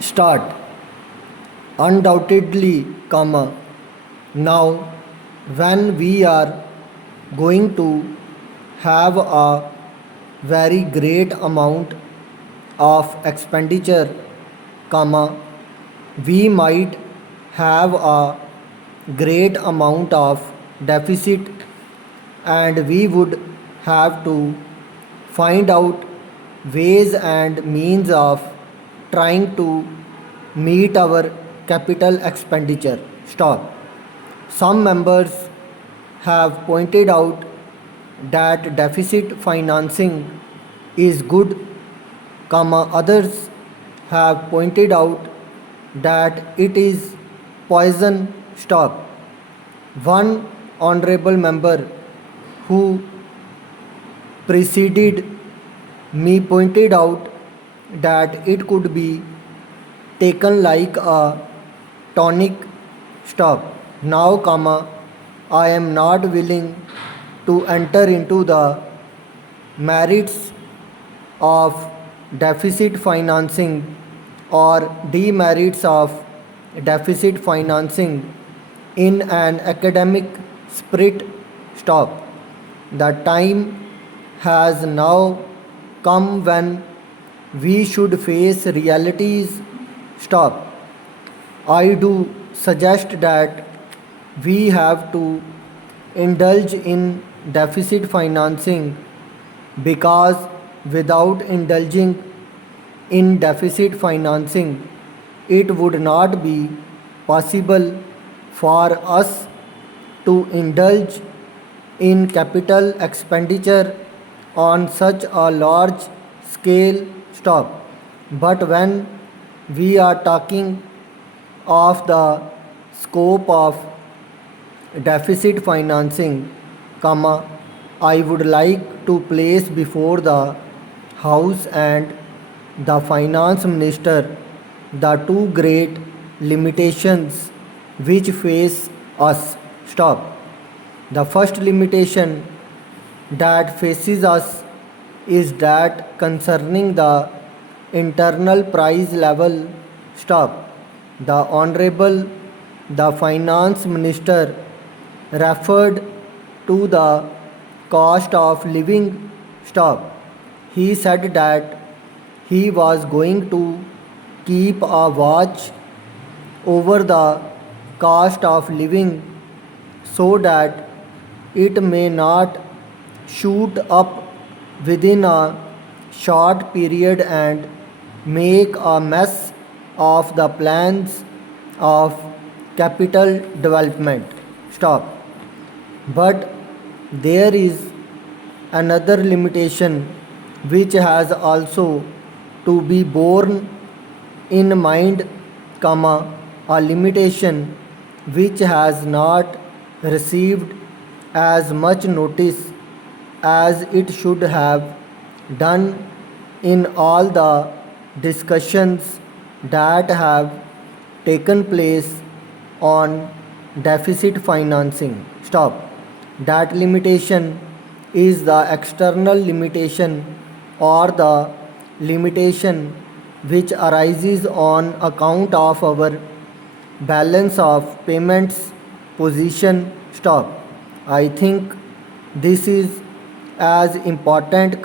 Start. Undoubtedly, now when we are going to have a very great amount of expenditure, we might have a great amount of deficit, and we would have to find out ways and means of trying to meet our capital expenditure. Stop. Some members have pointed out that deficit financing is good, others have pointed out that it is poison. Stop. One honorable member who preceded me pointed out that it could be taken like a tonic. Stop. Now, I am not willing to enter into the merits of deficit financing or demerits of deficit financing in an academic spirit. Stop. The time has now come when we should face realities. Stop. I do suggest that we have to indulge in deficit financing, because without indulging in deficit financing, it would not be possible for us to indulge in capital expenditure on such a large scale. Stop. But when we are talking of the scope of deficit financing, I would like to place before the House and the Finance Minister the two great limitations which face us. Stop. The first limitation that faces us is that concerning the internal price level. Stop. The Honorable the Finance Minister referred to the cost of living. Stop. He said that he was going to keep a watch over the cost of living so that it may not shoot up within a short period and make a mess of the plans of capital development. Stop. But there is another limitation which has also to be borne in mind, a limitation which has not received as much notice as it should have done in all the discussions that have taken place on deficit financing. Stop. That limitation is the external limitation, or the limitation which arises on account of our balance of payments position. Stop. I think this is as important,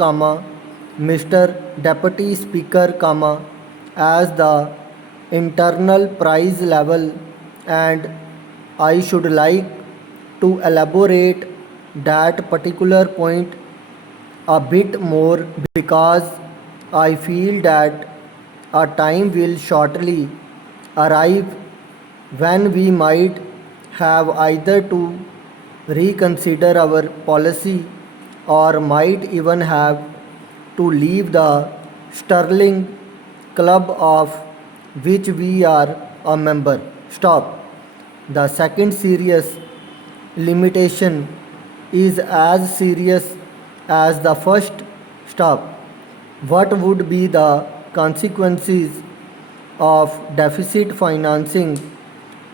Mr. Deputy Speaker, as the internal price level, and I should like to elaborate that particular point a bit more, because I feel that a time will shortly arrive when we might have either to reconsider our policy or might even have to leave the sterling club of which we are a member. Stop. The second serious limitation is as serious as the first. Stop. What would be the consequences of deficit financing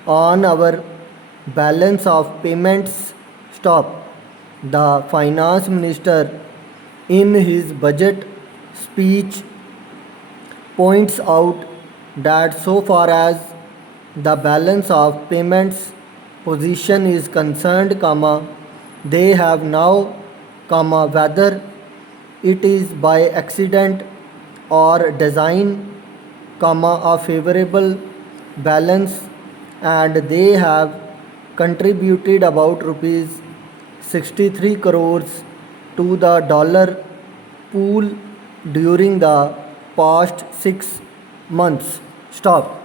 on our balance of payments? Stop. The finance minister in his budget speech points out that so far as the balance of payments position is concerned, comma, they have now, comma, whether it is by accident or design, comma, a favorable balance, and they have contributed about rupees 63 crores to the dollar pool during the past 6 months. Stop.